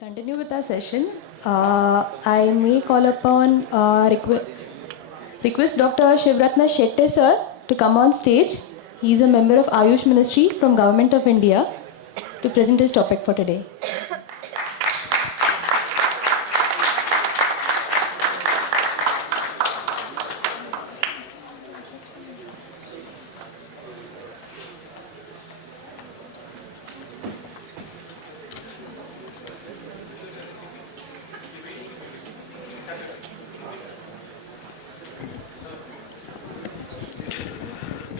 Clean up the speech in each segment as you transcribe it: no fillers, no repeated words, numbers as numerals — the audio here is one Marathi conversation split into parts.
Continue with our session. I may call upon request Dr. Shivratna Shetty sir to come on stage. He is a member of Ayush Ministry from Government of India to present his topic for today.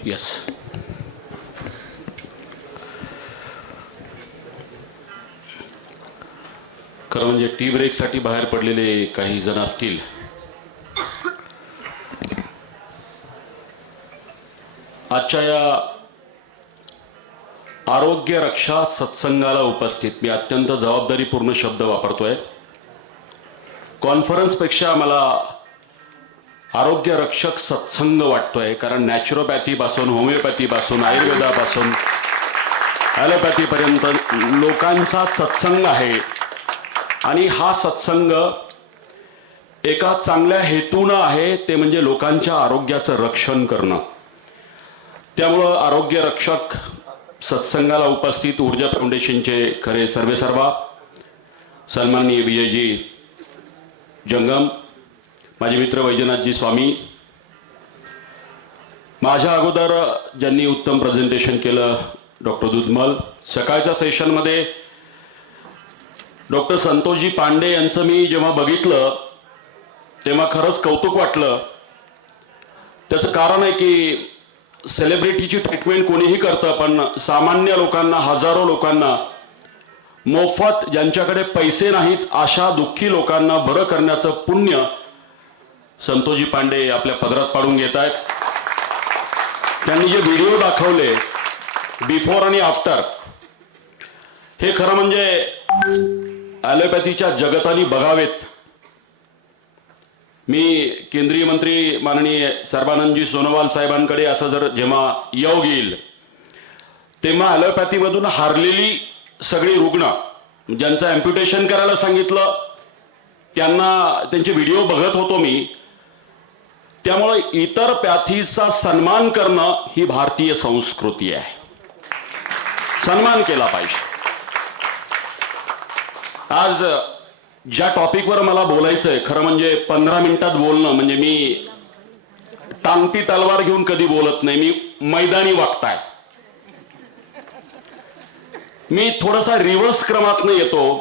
Yes. खरं म्हणजे टी ब्रेकसाठी बाहेर पडलेले काही जण असतील. आजच्या या आरोग्य रक्षा सत्संगाला उपस्थित मी अत्यंत जबाबदारीपूर्ण शब्द वापरतोय. कॉन्फरन्सपेक्षा मला आरोग्य रक्षक सत्संग वाटतोय, कारण नॅचरोपॅथी पासून होमिओपॅथी पासून आयुर्वेदापासून ॲलोपॅथी पर्यंत लोकांचा सत्संग आहे. आणि हा सत्संग एका चांगल्या हेतूनं आहे, ते म्हणजे लोकांच्या आरोग्याचं रक्षण करणं. त्यामुळं आरोग्य रक्षक सत्संगाला उपस्थित ऊर्जा फाउंडेशनचे खरे सर्वेसर्वा सन्माननीय विजयजी जंगम, माझे मित्र वैजनाथजी स्वामी, माझ्या अगोदर ज्यांनी उत्तम प्रेझेंटेशन केलं डॉक्टर दुधमल, सकाळच्या सेशनमध्ये डॉक्टर संतोषजी पांडे यांचं मी जेव्हा बघितलं तेव्हा खरंच कौतुक वाटलं. त्याचं कारण आहे की सेलिब्रिटीची ट्रीटमेंट कोणीही करतं, पण सामान्य लोकांना, हजारो लोकांना मोफत, ज्यांच्याकडे पैसे नाहीत अशा दुःखी लोकांना बरं करण्याचं पुण्य संतोषजी पांडे आपल्या पदरात पाडून घेत आहेत. त्यांनी जे व्हिडिओ दाखवले बिफोर आणि आफ्टर, हे खरं म्हणजे ॲलोपॅथीच्या जगताने बघावेत. मी केंद्रीय मंत्री माननीय सर्बानंदजी सोनोवाल साहेबांकडे असं जर जेव्हा योग येईल तेव्हा ॲलोपॅथीमधून हारलेली सगळी रुग्ण, ज्यांचं ॲम्प्युटेशन करायला सांगितलं, त्यांना त्यांचे व्हिडिओ बघत होतो मी. त्यामुळे इतर पॅथीचा सन्मान करणं ही भारतीय संस्कृती आहे, सन्मान केला पाहिजे. आज ज्या टॉपिकवर मला बोलायचंय, खरं म्हणजे 15 मिनिटात बोलणं म्हणजे मी टांगती तलवार घेऊन कधी बोलत नाही, मी मैदानी वागताय. मी थोडासा रिव्हर्स क्रमातनं येतो,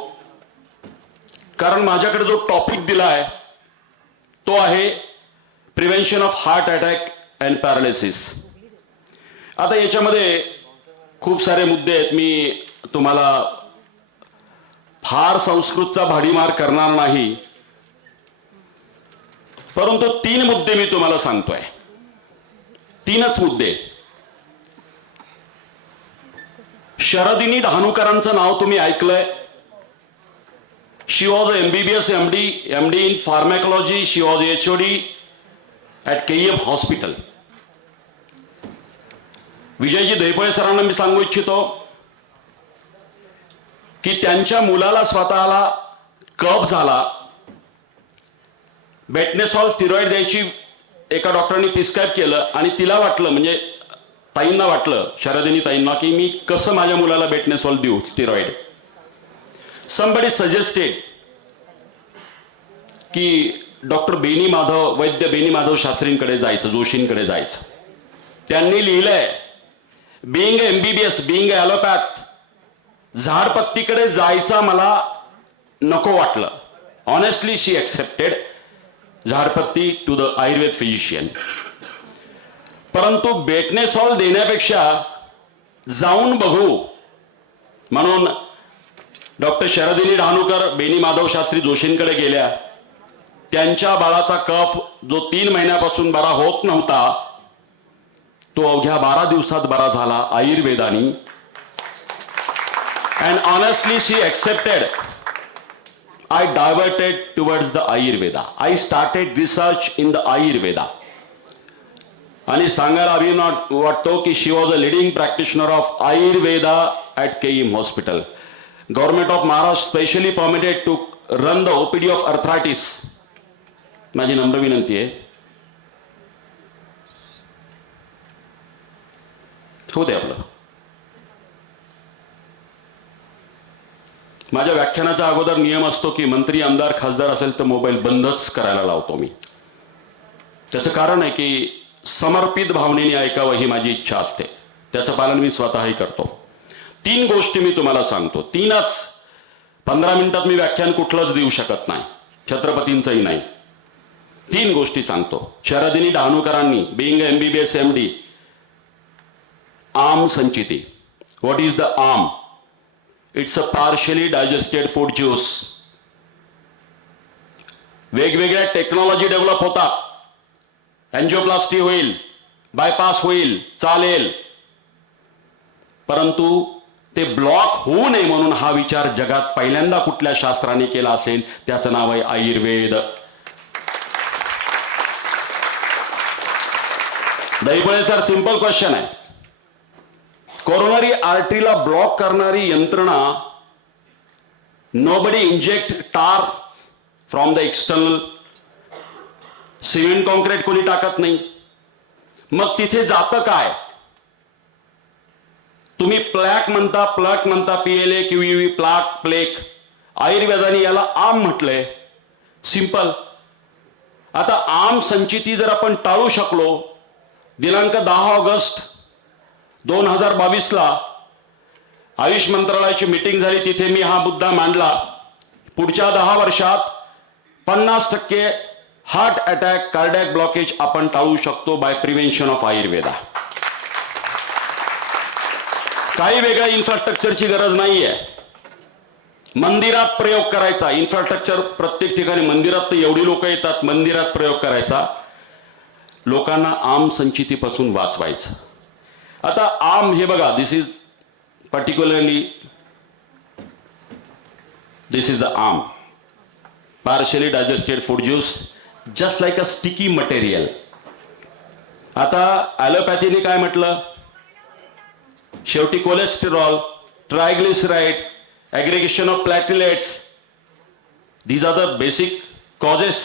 कारण माझ्याकडे जो टॉपिक दिलाय तो आहे prevention of heart attack and paralysis. आता याच्यामध्ये खूप सारे मुद्दे आहेत. मी तुम्हाला फार संस्कृतचा भाडीमार करणार नाही, परंतु 3 मुद्दे मी तुम्हाला सांगतोय. 3च मुद्दे. शरदिनी डहाणूकरांचं नाव तुम्ही ऐकलंय. She was MBBS MD in pharmacology. She was HOD at KEM hospital. Vijayji Daiphale सरांना मी सांगू इच्छितो की त्यांच्या मुलाला स्वतःला कफ झाला, बेटनेसॉल स्टिरॉइड द्यायची एका डॉक्टरांनी प्रिस्क्राईब केलं, आणि तिला वाटलं, म्हणजे ताईंना वाटलं, शरदिनी ताईंना, की मी कसं माझ्या मुलाला बेटनेसॉल देऊ स्टिरॉइड. समबडी सजेस्टेड की डॉक्टर बेनी माधव, वैद्य बेनी माधव शास्त्रींकडे जायचं, जोशींकडे जायचं. त्यांनी लिहिलंय, बिईंग MBBS, बिईंग ॲलोपॅथ, झाडपत्तीकडे जायचा मला नको वाटलं. ऑनेस्टली शी एक्सेप्टेड झाडपत्ती टू द आयुर्वेद फिजिशियन. परंतु बेटनेसॉल देण्यापेक्षा जाऊन बघू म्हणून डॉक्टर शरदिनी डहाणूकर बेनी माधव शास्त्री जोशींकडे गेल्या. त्यांच्या बाळाचा कफ जो 3 महिन्यापासून बरा होत नव्हता, तो अवघ्या 12 दिवसात बरा झाला आयुर्वेदानी. And honestly she accepted. I diverted towards the Ayurveda. I started research in the Ayurveda. आणि सांगायला अभिमान वाटतो की she was a leading practitioner of Ayurveda at KEM hospital. Government of Maharashtra specially permitted to run the OPD of arthritis. माझी नम्र विनंती आहे, हो दे आपलं. माझ्या व्याख्यानाच्या अगोदर नियम असतो की मंत्री आमदार खासदार असेल तर मोबाईल बंदच करायला लावतो मी. त्याचं कारण आहे की समर्पित भावनेने ऐकावं ही माझी इच्छा असते. त्याचं पालन मी स्वतःही करतो. 3 गोष्टी मी तुम्हाला सांगतो. 3च 15 मिनिटात मी व्याख्यान कुठलंच देऊ शकत नाही, छत्रपतींचंही नाही. 3 गोष्टी सांगतो. शरदिनी डहाणूकरांनी बिंग MBBS MD आम संचिती. व्हॉट इज द आम? It's a partially digested food juice. वेगवेगळ्या टेक्नॉलॉजी डेव्हलप होतात. एन्जिओप्लास्टी होईल, बायपास होईल, चालेल, परंतु ते ब्लॉक होऊ नये म्हणून हा विचार जगात पहिल्यांदा कुठल्या शास्त्राने केला असेल त्याचं नाव आहे आयुर्वेद. दैबळे सर, सिंपल क्वेश्चन आहे. कोरोनरी आर्टरीला ब्लॉक करणारी यंत्रणा, नोबडी इंजेक्ट टार from the external. Cement concrete कोणी टाकत नाही. मग तिथे जातं काय? तुम्ही प्लॅक म्हणता, प्लॅक म्हणता, PLA QUV, प्लाक, प्लेक. आयुर्वेदाने याला आम म्हटलंय. सिंपल. आता आम संचिती जर आपण टाळू शकलो, दिनांक 10 ऑगस्ट 2022ला आयुष मंत्रालयाची मीटिंग झाली, तिथे मी हा मुद्दा मांडला. पुढच्या 10 वर्षात 50% हार्ट अटॅक, कार्डियक ब्लॉकेज आपण टाळू शकतो बाय प्रिव्हेन्शन ऑफ आयुर्वेदा. काही वेगळ्या इन्फ्रास्ट्रक्चरची गरज नाहीये. मंदिरात प्रयोग करायचा. इन्फ्रास्ट्रक्चर प्रत्येक ठिकाणी, मंदिरात तर एवढी लोक येतात, मंदिरात प्रयोग करायचा. लोकांना आम संचितीपासून वाचवायचं. आता आम हे बघा, this is particularly, this is the ama, partially digested food juice, just like a sticky material. आता ॲलोपॅथीने काय म्हटलं? शेवटी cholesterol, triglyceride, aggregation of platelets, these are the basic causes.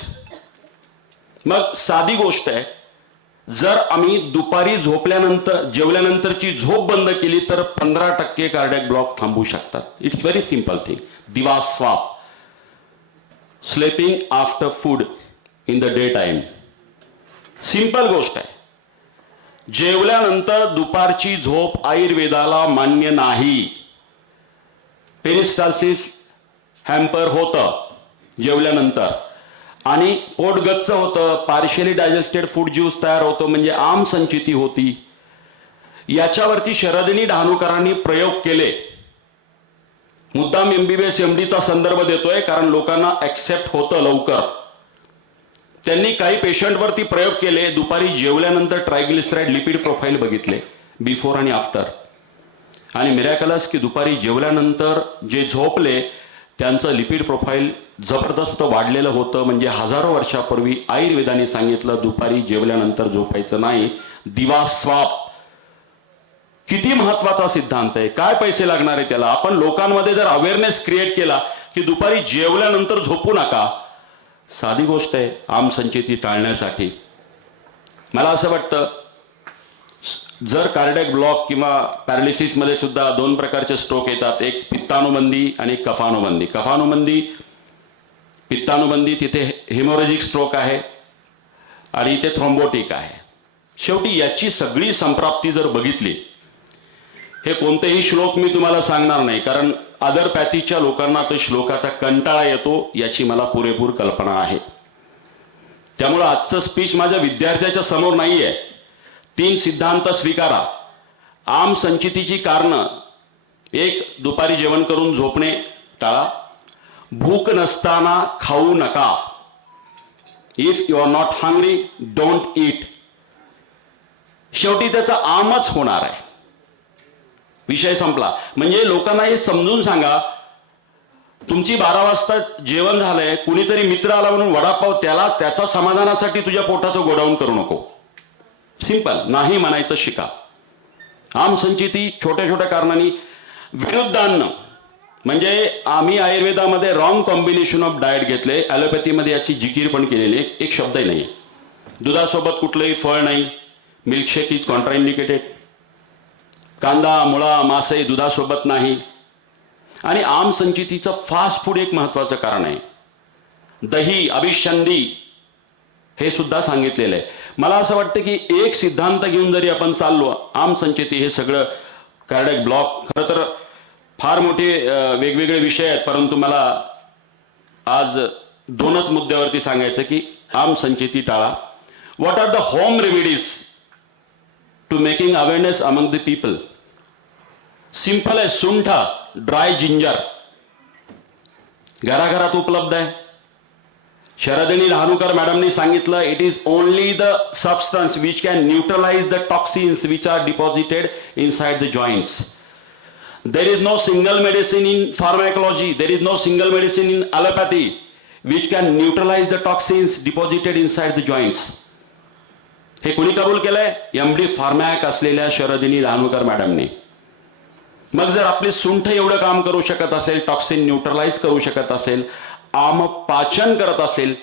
मग साधी गोष्ट आहे, जर आम्ही दुपारी झोपल्यानंतर, जेवल्यानंतरची झोप बंद केली तर 15% कार्डियक ब्लॉक थांबू शकतात. It's very simple thing. दिवा स्वाप. Sleeping after food in the daytime. Simple गोष्ट आहे. जेवल्यानंतर दुपारची झोप आयुर्वेदाला मान्य नाही. पेरिस्टाल्सिस हॅम्पर होतं जेवल्यानंतर, आणि पोट गच्च होतं, पार्शियली डायजेस्टेड फूड ज्यूस तयार होतो, म्हणजे आम संचिती होती. याच्यावरती शरदिनी डहाणूकरांनी प्रयोग केले. मुद्दाम MBBS MDचा संदर्भ देतोय कारण लोकांना ऍक्सेप्ट होतं लवकर. त्यांनी काही पेशंटवरती प्रयोग केले. दुपारी जेवल्यानंतर ट्रायग्लिसराईड लिपिड प्रोफाईल बघितले, बिफोर आणि आफ्टर. आणि मिरॅकलस की दुपारी जेवल्यानंतर जे झोपले त्यांचं लिपिड प्रोफाईल जबरदस्त वाढलेलं होतं. म्हणजे हजारो वर्षापूर्वी आयुर्वेदाने सांगितलं दुपारी जेवल्यानंतर झोपायचं नाही. दिवा स्वाप. किती महत्वाचा सिद्धांत आहे. काय पैसे लागणार आहे त्याला? आपण लोकांमध्ये जर अवेअरनेस क्रिएट केला की दुपारी जेवल्यानंतर झोपू नका, साधी गोष्ट आहे आम संचिती टाळण्यासाठी. मला असं वाटतं, जर कार्डियक ब्लॉक किंवा पॅरालिसिस मध्ये सुद्धा 2 प्रकारचे स्ट्रोक येतात. एक पित्तानुबंधी आणि एक कफानुबंधी. कफानुबंधी, पित्तानुबंधी, तिथे हेमोरेजिक स्ट्रोक आहे आणि इथे थ्रोम्बोटिक आहे. शेवटी याची सगळी संप्राप्ती जर बघितली, हे कोणतेही श्लोक मी तुम्हाला सांगणार नाही कारण अदर पॅथीच्या लोकांना तो श्लोकाचा कंटाळा येतो याची मला पुरेपूर कल्पना आहे. त्यामुळे आजचं स्पीच माझ्या विद्यार्थ्याच्या समोर नाहीये. 3 सिद्धांत स्वीकारा. आम संचितीची कारणं: 1, दुपारी जेवण करून झोपणे टाळा. भूक नसताना खाऊ नका. If you are not hungry don't eat. शेवटी त्याचा आमच होणार आहे. विषय संपला. म्हणजे लोकांना हे समजून सांगा, तुमची 12 वाजता जेवण झालंय, कुणीतरी मित्र आला म्हणून वडापाव, त्याचा समाधानासाठी तुझ्या पोटाचं गोडाऊन करू नको. सिंपल. नाही म्हणायचं शिका. आम संचिती छोट्या छोट्या कारणांनी विरुद्ध अन्न, म्हणजे आम्ही आयुर्वेदामध्ये रॉंग कॉम्बिनेशन ऑफ डाएट घेतले, ॲलोपॅथीमध्ये याची जिकीर पण केलेली आहे. एक शब्दही नाही. दुधासोबत कुठलंही फळ नाही, मिल्कशेक इज कॉन्ट्राइंडिकेटेड, कांदा मुळा मासे दुधासोबत नाही. आणि आम संचितीचं फास्ट फूड एक महत्वाचं कारण आहे. दही अभिषंधी हे सुद्धा सांगितलेलं आहे. मला असं वाटतं की एक सिद्धांत घेऊन जरी आपण चाललो, आम संचिती हे सगळं कार्डियक ब्लॉक, खरं तर फार मोठे वेगवेगळे विषय आहेत, परंतु मला आज दोनच मुद्द्यावरती सांगायचं की आम संचिती टाळा. What are the home remedies to making awareness among the people? Simple आहे. सुंठ, ड्राय जिंजर घराघरात उपलब्ध आहे. शरदिनी डहाणूकर मॅडमनी सांगितलं, it is only the substance which can neutralise the toxins which are deposited inside the joints. There is no single medicine in pharmacology, there is no single medicine in allopathy which can neutralise the toxins deposited inside the joints. हे कुणी कबूल केलंय? MD फार्मॅक असलेल्या शरदिनी डहाणूकर मॅडमने. मग जर आपली सुंठ एवढं काम करू शकत असेल, टॉक्सिन न्यूट्रलाइज करू शकत असेल, आम पाचन करत असेल,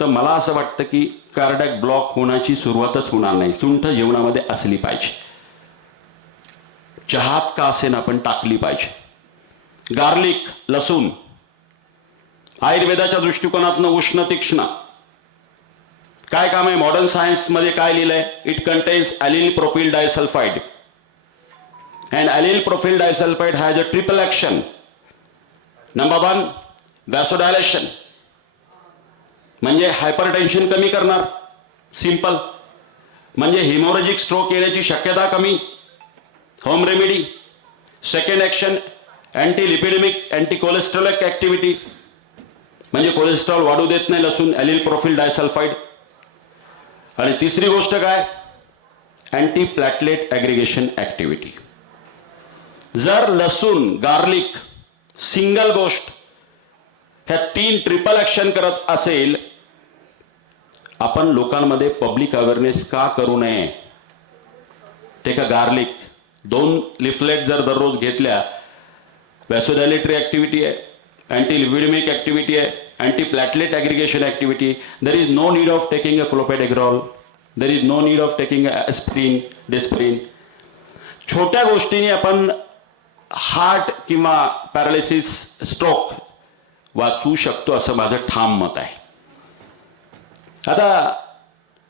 तर मला असं वाटतं की कार्डियक ब्लॉक होण्याची सुरुवातच होणार नाही. सुंठ जेवणामध्ये असली पाहिजे, चहात का असेन आपण टाकली पाहिजे. गार्लिक, लसूण आयुर्वेदाच्या दृष्टिकोनातनं उष्ण तीक्ष्ण. काय काम आहे? मॉडर्न सायन्स मध्ये काय लिहिलंय? It contains अलिल propyl disulphide, and allyl propyl disulfide has a triple action. Number 1, vasodilation, म्हणजे हायपरटेन्शन कमी करणार. सिंपल. म्हणजे हिमोरेजिक स्ट्रोक येण्याची शक्यता कमी. Home remedy. Second action, anti lipidemic, anti cholesterolic activity, म्हणजे कोलेस्ट्रॉल वाढू देत नाही लसूण, अलिल प्रोफिल डायसल्फाइड. आणि तिसरी गोष्ट काय? Anti platelet aggregation activity. जर लसूण, गार्लिक, सिंगल गोष्ट ह्या 3 ट्रिपल ऍक्शन करत असेल, आपण लोकांमध्ये पब्लिक अवेअरनेस का करू नये? ते का गार्लिक 2 लिफलेट जर दररोज घेतल्या, वॅसोडायलेटरी ऍक्टिव्हिटी आहे, अँटी लिपिडेमिक ऍक्टिव्हिटी आहे, anti platelet aggregation activity. There is no need of taking a clopidogrel, there is no need of taking aspirin, Disprin. छोट्या गोष्टीने आपण हार्ट किंवा पॅरालिसिस, स्ट्रोक वाचवू शकतो, असं माझं ठाम मत आहे. आता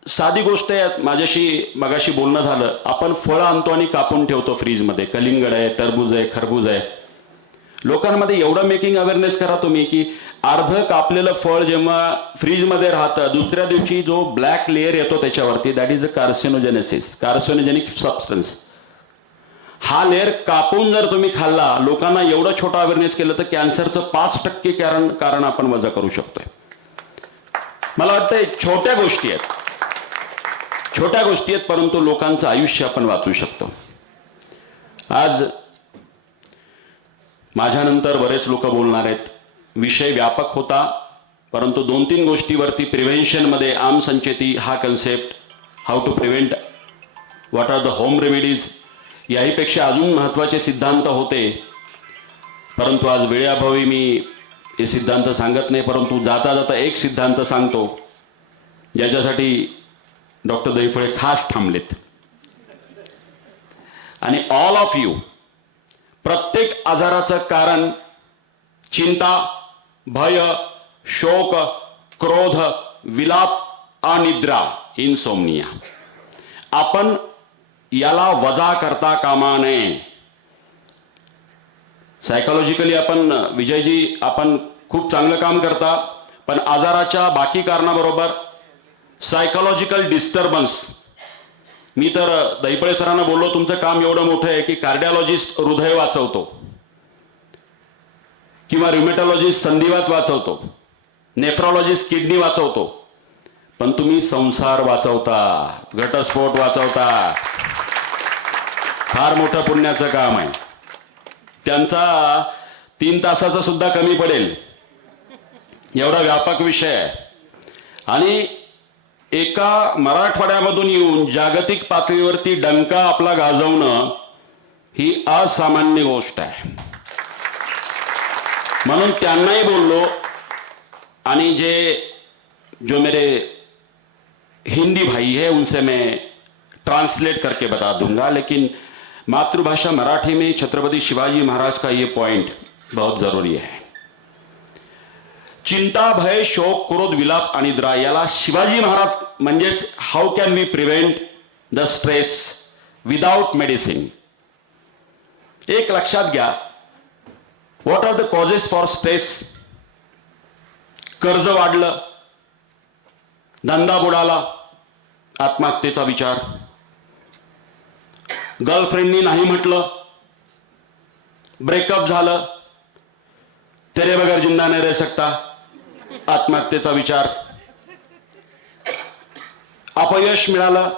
साधी गोष्ट आहे, माझ्याशी मगाशी बोलणं झालं, आपण फळं आणतो आणि कापून ठेवतो फ्रीजमध्ये. कलिंगड आहे, टरबूज आहे, खरबूज आहे. लोकांमध्ये एवढं मेकिंग अवेअरनेस करा तुम्ही की अर्ध कापलेलं फळ जेव्हा फ्रीजमध्ये राहतं, दुसऱ्या दिवशी जो ब्लॅक लेअर येतो त्याच्यावरती, that is a carcinogenesis, carcinogenic substance. हा लेअर कापून जर तुम्ही खाल्ला, लोकांना एवढं छोटं अवेअरनेस केलं, तर कॅन्सरचं 5% कारण आपण वजा करू शकतोय. मला वाटतं छोट्या गोष्टी आहेत, परंतु लोकांचं आयुष्य आपण वाचवू शकतो. आज माझ्यानंतर बरेच लोक बोलणार आहेत. विषय व्यापक होता, परंतु 2-3 गोष्टीवरती प्रिव्हेन्शनमध्ये आम संचेती हा concept, how to prevent, what are the home remedies, याहीपेक्षा अजून महत्त्वाचे सिद्धांत होते. परंतु आज वेळेअभावी मी हे सिद्धांत सांगत नाही, परंतु जाता जाता एक सिद्धांत सांगतो, ज्याच्यासाठी डॉक्टर दैफळे खास थांबलेत. आणि ऑल ऑफ यू, प्रत्येक आजाराचं कारण चिंता, भय, शोक, क्रोध, विलाप, अनिद्रा, इन्सोमनिया. आपण याला वजा करता कामा नये. सायकोलॉजिकली आपण, विजयजी, आपण खूप चांगलं काम करता, पण आजाराच्या बाकी कारणाबरोबर सायकोलॉजिकल डिस्टर्बन्स. मी तर दैफळे सरांना बोललो, तुमचं काम एवढं मोठं आहे की कार्डिओलॉजिस्ट हृदय वाचवतो किंवा रिमेटॉलॉजिस्ट संधिवात वाचवतो, नेफ्रॉलॉजिस्ट किडनी वाचवतो, पण तुम्ही संसार वाचवता, घटस्फोट वाचवता. फार मोठं पुण्याचं काम आहे. त्यांचा 3 तासाचा सुद्धा कमी पडेल, एवढा व्यापक विषय आहे. आणि एका मराठवाड्यामधून येऊन जागतिक पातळीवरती डंका आपला गाजवणं ही असामान्य गोष्ट आहे. म्हणून त्यांनाही बोललो आणि जो मेरे हिंदी भाई है उनसे मैं ट्रांसलेट करके बता दूंगा, लेकिन मातृभाषा मराठी में छत्रपति शिवाजी महाराज का ये पॉइंट बहुत जरूरी है. चिंता, भय, शोक, क्रोध, विलाप आणि निद्रा याला शिवाजी महाराज म्हणजेच how can we prevent the stress without medicine. एक लक्षात घ्या, what are the causes for stress. कर्ज वाढलं, धंदा बुडाला, आत्महत्येचा विचार, गर्लफ्रेंडनी नाही म्हटलं, ब्रेकअप झालं, तेरे बगैर जिंदा नहीं रह सकता, आत्महत्येचा विचार, अपयश मिळालं,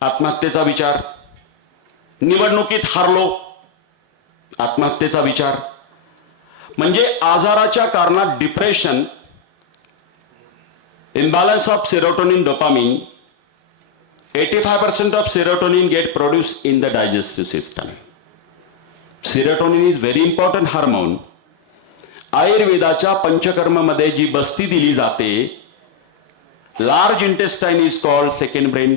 आत्महत्येचा विचार, निवडणुकीत हारलो, आत्महत्येचा विचार. म्हणजे आजाराच्या कारणात depression, imbalance of serotonin dopamine, 85% of serotonin get produced in the digestive system. Serotonin is very important hormone. आयुर्वेदाच्या पंचकर्म मध्ये जी बस्ती दिली जाते, large intestine is called second brain,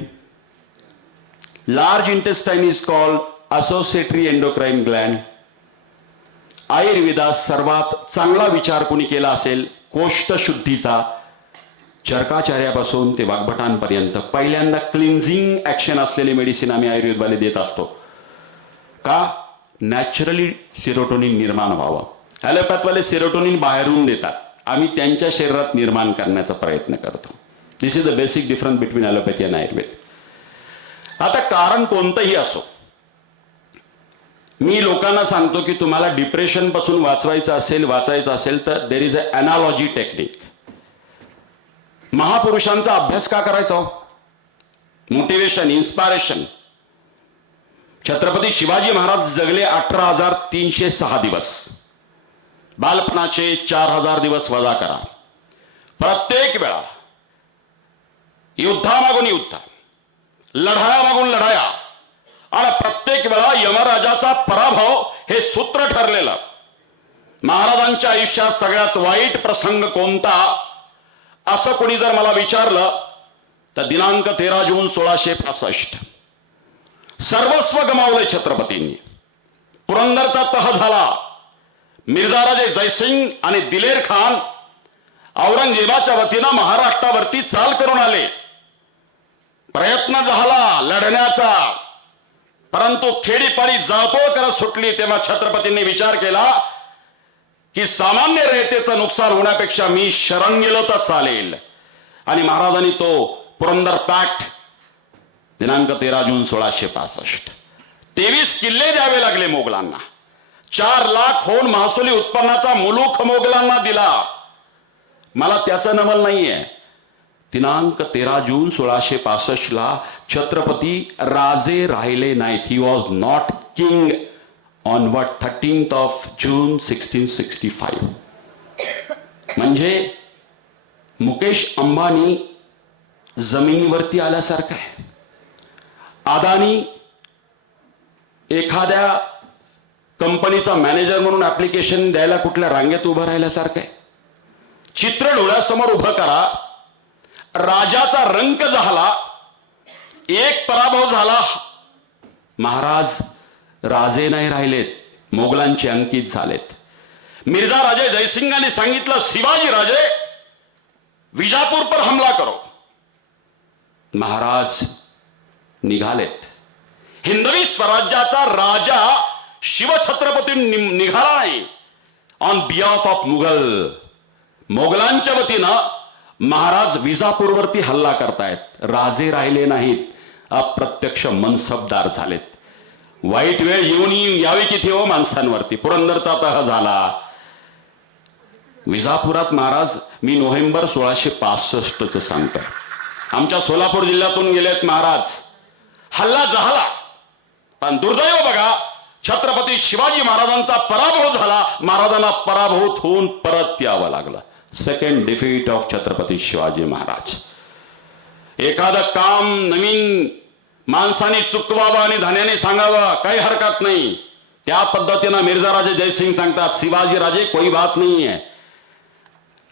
large intestine is called associatory endocrine gland. आयुर्वेदात सर्वात चांगला विचार कोणी केला असेल कोष्ठ शुद्धीचा, चरकाचार्यापासून ते वाग्भटांपर्यंत पहिल्यांदा क्लिन्झिंग ऍक्शन असलेले मेडिसिन आम्ही आयुर्वेदवाले देत असतो. का? नॅचरली सेरोटोनिन निर्माण व्हावं. ॲलोपॅथवाले सेरोटोनिन बाहेरून देतात, आम्ही त्यांच्या शरीरात निर्माण करण्याचा प्रयत्न करतो. This is the basic difference between allopathy आणि आयुर्वेद. आता कारण कोणतंही असो, मी लोकांना सांगतो की तुम्हाला डिप्रेशन पासून वाचायचं असेल तर there is a analogy technique. महापुरुषांचा अभ्यास का करायचा? Motivation, inspiration. छत्रपती शिवाजी महाराज जगले 18,306 दिवस. बालपणाचे 4,000 दिवस वजा करा. प्रत्येक वेळा युद्धामागून युद्ध, लढायामागून लढाया, आणि प्रत्येक वेळा यमराजाचा पराभव हे सूत्र ठरलेलं. महाराजांच्या आयुष्यात सगळ्यात वाईट प्रसंग कोणता असं कोणी जर मला विचारलं तर दिनांक 13 जून 1665 सर्वस्व गमावले छत्रपतींनी. पुरंदरचा तह झाला. मिर्झाराजे जयसिंग आणि दिलेर खान औरंगजेबाच्या वतीनं महाराष्ट्रावरती चाल करून आले. प्रयत्न झाला लढण्याचा, परंतु खेडीपाडी जाळपोळ करत सुटली. तेव्हा छत्रपतींनी विचार केला की सामान्य रयतेचं नुकसान होण्यापेक्षा मी शरण गेलो तर चालेल. आणि महाराजांनी तो पुरंदर पॅक्ट दिनांक 13 जून 1665 23 किल्ले द्यावे लागले मोगलांना. 4 लाख होऊन महसुली उत्पन्नाचा मुलूख मोगलांना दिला. मला त्याचं नमल नाहीये. दिनांक 13 जून 1665 ला छत्रपती राजे राहिले नाहीत. He was not king on 13th of June 1665. म्हणजे मुकेश अंबानी जमिनीवरती आल्यासारखं आहे. अदानी एखाद्या कंपनीचा मॅनेजर म्हणून ऍप्लिकेशन द्यायला कुठल्या रांगेत उभं राहिल्यासारखं आहे. चित्र डोळ्यासमोर उभं करा. राजाचा रंक झाला, एक पराभव झाला. महाराज राजे नाही राहिलेत, मोगलांचे अंकित झालेत. मिर्झा राजे जयसिंगाने सांगितलं शिवाजी राजे विजापूर पर हमला करो. महाराज निघालेत. हिंदवी स्वराज्याचा राजा शिवछत्रपती निघाला नाही. ऑन बिहाफ ऑफ मुघल, मोगलांच्या वतीनं महाराज विजापूरवरती हल्ला करतायत. राजे राहिले नाहीत, अप्रत्यक्ष मनसबदार झालेत. वाईट वेळ येऊन यावी किती हो माणसांवरती. पुरंदरचा तह झाला. विजापुरात महाराज, मी नोव्हेंबर 1665 सांगतोय, आमच्या सोलापूर जिल्ह्यातून गेलेत महाराज. हल्ला झाला, पण दुर्दैव बघा, छत्रपती शिवाजी महाराजांचा पराभव झाला. महाराजांना पराभूत होऊन परत यावं लागलं. Second defeat of Chhatrapati Shivaji Maharaj. एखादं काम नवीन माणसाने चुकवावं आणि धान्याने सांगावं, काही हरकत नाही. त्या पद्धतीनं मिर्जाराजे जयसिंग सांगतात, शिवाजी राजे कोई बात नहीं है,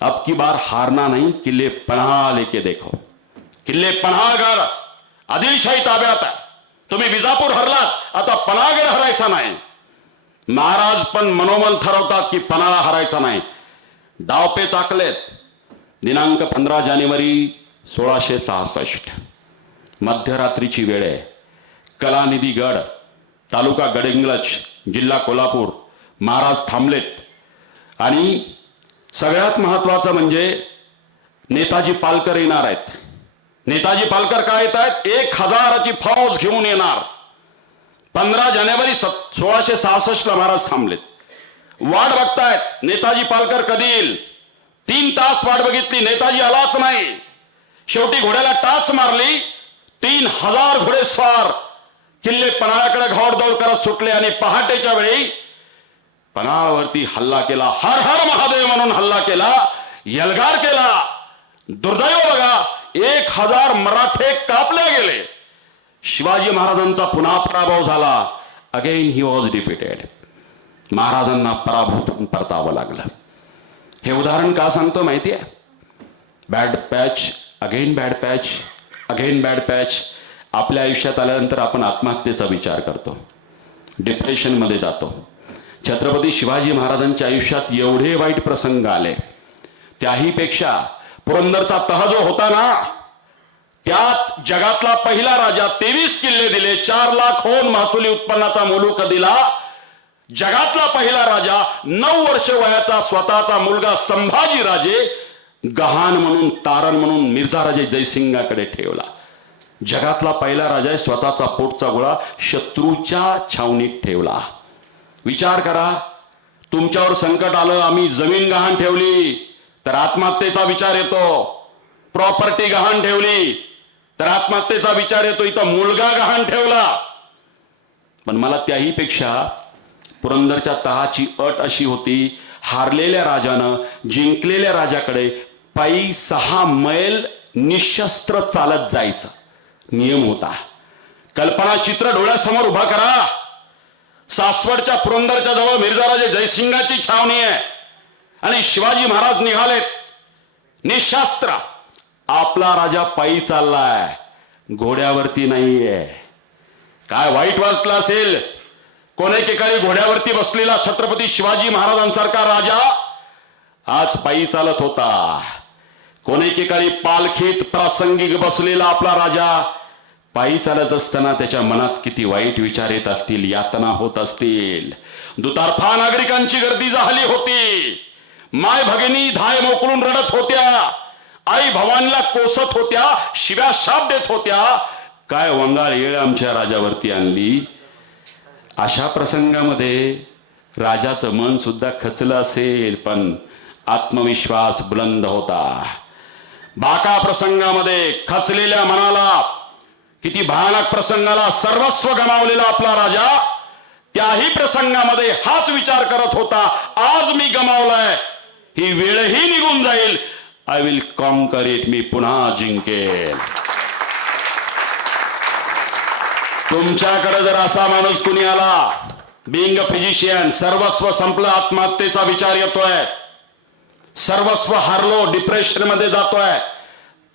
अब की बार हारना नहीं, किल्ले पन्हा लेके देखो. किल्ले पन्हागड आदिलशाही ताब्यात आहे. तुम्ही विजापूर हरलात, आता पन्हागड हरायचा नाही. महाराज पण मनोमन ठरवतात की पन्हाला हरायचा नाही. डावपेच आखलेत. दिनांक 15 जानेवारी 1666 मध्यरात्रीची वेळ आहे. कलानिधी गड, तालुका गडहिंग्लज, जिल्हा कोल्हापूर. महाराज थांबलेत आणि सगळ्यात महत्वाचं म्हणजे नेताजी पालकर येणार आहेत. नेताजी पालकर काय येत आहेत? 1000ची फौज घेऊन येणार. 15 जानेवारी 1666 ला महाराज थांबलेत. वाट बघतायत नेताजी पालकर कधी येईल. 3 तास वाट बघितली, नेताजी आलाच नाही. शेवटी घोड्याला टाच मारली. 3000 घोडेस्वार किल्ले पन्हाळ्याकडे घोडदौड करत सुटले आणि पहाटेच्या वेळी पन्हाळवरती हल्ला केला. हर हर महादेव म्हणून हल्ला केला, यलगार केला. दुर्दैव बघा, 1000 मराठे कापले गेले. शिवाजी महाराजांचा पुन्हा पराभव झाला. Again he was defeated. महाराजांना पराभूत होऊन परतावं लागलं. हे उदाहरण का सांगतो माहिती आहे? Bad patch again bad patch again bad patch. आपल्या आयुष्यात आल्यानंतर आपण आत्महत्येचा विचार करतो, डिप्रेशन मध्ये जातो. छत्रपती शिवाजी महाराजांच्या आयुष्यात एवढे वाईट प्रसंग आले, त्याही पेक्षा पुरंदरचा तह जो होता ना, त्यात जगातला पहिला राजा 23 किल्ले दिले, 4 लाख होऊन महसुली उत्पन्नाचा मुलूक दिला. जगातला पहिला राजा 9 वर्ष वयाचा स्वतःचा मुलगा संभाजी राजे गहाण म्हणून, तारण म्हणून मिर्झाराजे जयसिंगाकडे ठेवला. जगातला पहिला राजा स्वतःचा पोटचा गोळा शत्रूच्या छावणीत ठेवला. विचार करा, तुमच्यावर संकट आलं, आम्ही जमीन गहाण ठेवली तर आत्महत्येचा विचार येतो. प्रॉपर्टी गहाण ठेवली तर आत्महत्येचा विचार येतो. इथं मुलगा गहाण ठेवला. पण मला त्याही पेक्षा पुरंदरच्या तहाची अट अशी होती, हारलेल्या राजानं जिंकलेल्या राजाकडे पायी 6 मैल निशस्त्र चालत जायचं नियम होता. कल्पना चित्र डोळ्यासमोर उभा करा. सासवडच्या पुरंदरच्या जवळ मिर्झाराजे जयसिंगाची छावणी आहे आणि शिवाजी महाराज निघालेत निशस्त्र. आपला राजा पायी चाललाय, घोड्यावरती नाहीये. काय वाईट वाचलं असेल? कोणेकेकाळी घोड्यावरती बसलेला छत्रपती शिवाजी महाराजांसारखा राजा आज पायी चालत होता. कोणेकेकाळी पालखीत प्रासंगिक बसलेला आपला राजा पायी चालत असताना त्याच्या मनात किती वाईट विचार येत असतील, यातना होत असतील. दुतर्फा नागरिकांची गर्दी झाली होती. माय भगिनी धाय मोकळून रडत होत्या. आई भवानीला कोसत होत्या, शिव्या शाप देत होत्या. काय वंगाळ येळ आमच्या राजावरती आणली. अशा प्रसंगामध्ये राजाचं मन सुद्धा खचलं असेल, पण आत्मविश्वास बुलंद होता. बाका प्रसंगामध्ये खचलेल्या मनाला, किती भयानक प्रसंगाला सर्वस्व गमावलेला आपला राजा त्याही प्रसंगामध्ये हाच विचार करत होता, आज मी गमावलाय, ही वेळही निघून जाईल. I will conquer it. मी पुन्हा जिंकेल. तुमच्याकडे जर असा माणूस कुणी आला, बिंग अ फिजिशियन, सर्वस्व संपलं, आत्महत्येचा विचार येतोय, सर्वस्व हारलो, डिप्रेशन मध्ये जातोय,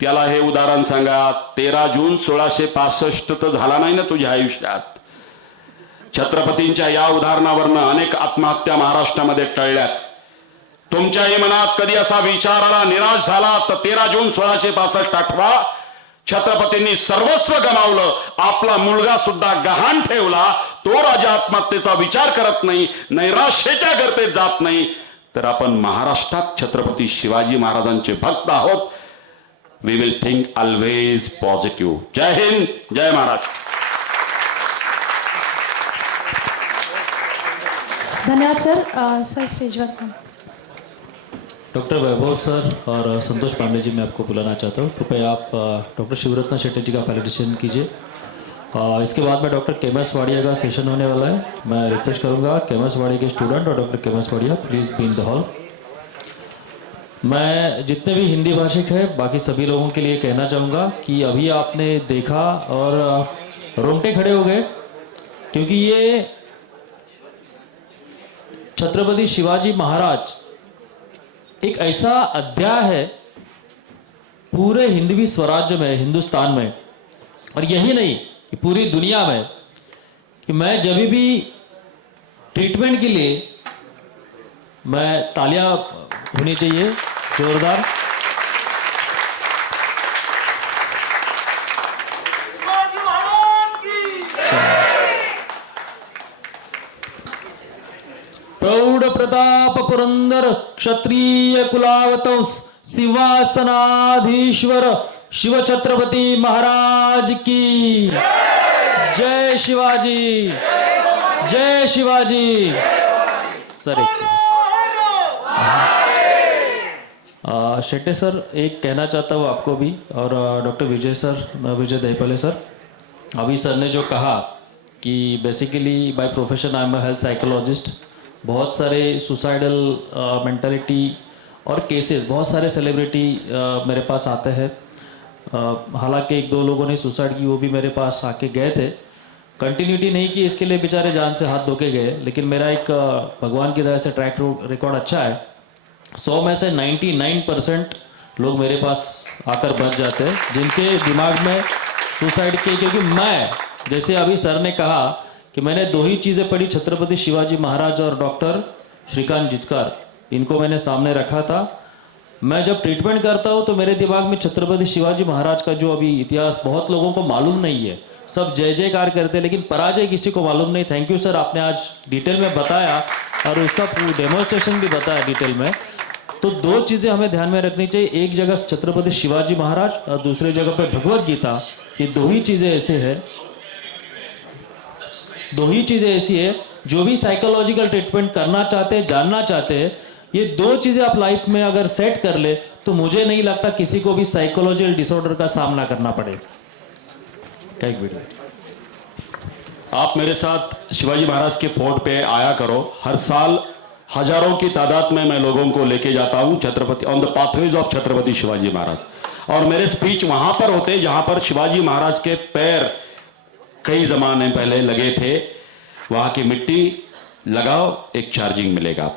त्याला हे उदाहरण सांगा. 13 जून 1665 तर झाला नाही ना तुझ्या आयुष्यात. छत्रपतींच्या या उदाहरणावरनं अनेक आत्महत्या महाराष्ट्रामध्ये टळल्यात. तुमच्याही मनात कधी असा विचार आला, निराश झाला, तर 13 जून 1665 आठवा. छत्रपतींनी सर्वस्व गमावलं, आपला मुलगा सुद्धा गहाण ठेवला. तो राजा आत्महत्येचा विचार करत नाही, नैराश्याच्या गर्तेत जात नाही. तर आपण महाराष्ट्रात छत्रपती शिवाजी महाराजांचे भक्त आहोत. We will think always positive. जय हिंद, जय महाराष्ट्र. धन्यवाद सर. सर स्टेजवर. डॉक्टर वैभव सर और संतोष पांडे जी, मैं आपको बुलाना चाहता हूँ. कृपया आप डॉक्टर शिवरत्न शेट्टी जी का फैलिटेशन कीजिए. इसके बाद में डॉक्टर केमएस वाडिया का सेशन होने वाला है. मैं रिक्वेस्ट करूँगा केमएस वाडिया के स्टूडेंट और doctor KEMS Wadia please be in the hall. मैं जितने भी हिंदी भाषिक हैं बाकी सभी लोगों के लिए कहना चाहूँगा कि अभी आपने देखा और रोंगटे खड़े हो गए, क्योंकि ये छत्रपति शिवाजी महाराज एक ऐसा अध्याय है पूरे हिंदवी स्वराज्य में, हिंदुस्तान में, और यही नहीं कि पूरी दुनिया में, कि मैं जब भी ट्रीटमेंट के लिए, मैं तालियां होनी चाहिए जोरदार, प्रौढ़ प्रताप पुरंदर क्षत्रिय कुलावतंस सिंहासनाधीश्वर शिव छत्रपति महाराज की जय शिवाजी, जय शिवाजी। सर एक सेकंड, शेट्टे सर एक कहना चाहता हूँ आपको भी, और डॉक्टर विजय सर, विजय दहीपले सर, अभी सर ने जो कहा कि basically by profession I am a health psychologist, बहुत सारे सुसाइडल मेंटालिटी और केसेस, बहुत सारे सेलिब्रिटी मेरे पास आते हैं। हालांकि एक दो लोगों ने सुसाइड की, वो भी मेरे पास आके गए थे, कंटिन्यूटी नहीं की, इसके लिए बेचारे जान से हाथ धो के गए, लेकिन मेरा एक भगवान की दया से ट्रैक रिकॉर्ड अच्छा है। 100 में से 99% लोग मेरे पास आकर बच जाते हैं जिनके दिमाग में सुसाइड के, क्योंकि मैं, जैसे अभी सर ने कहा कि मैंने दो ही चीज़ें पढ़ी, छत्रपति शिवाजी महाराज और डॉक्टर श्रीकांत जिचकार, इनको मैंने सामने रखा था। मैं जब ट्रीटमेंट करता हूँ तो मेरे दिमाग में छत्रपति शिवाजी महाराज का जो अभी इतिहास बहुत लोगों को मालूम नहीं है, सब जय जयकार करते हैं लेकिन पराजय किसी को मालूम नहीं। थैंक यू सर, आपने आज डिटेल में बताया और उसका डेमोन्स्ट्रेशन भी बताया डिटेल में। तो दो चीज़ें हमें ध्यान में रखनी चाहिए, एक जगह छत्रपति शिवाजी महाराज और दूसरी जगह पे भगवत गीता। ये दो ही चीज़ें ऐसे है, दो ही चीज़ें ऐसी है, जो भी साइकोलॉजिकल ट्रीटमेंट करना चाहते हैं, जानना चाहते हैं, ये दो चीज़ें आप लाइफ में अगर सेट कर ले तो मुझे नहीं लगता किसी को भी साइकोलॉजिकल डिसऑर्डर का सामना करना पड़े। एक वीडियो, आप मेरे साथ शिवाजी महाराज के फोर्ट पे आया करो, हर साल हजारों की तादाद में मैं लोगों को लेके जाता हूं Chhatrapati, on the pathways of Chhatrapati Shivaji Maharaj, और मेरे स्पीच वहां पर होते हैं जहां पर शिवाजी महाराज के पैर कई जमाने पहले लगे थे। वहां की मिट्टी लगाओ, एक चार्जिंग मिलेगा।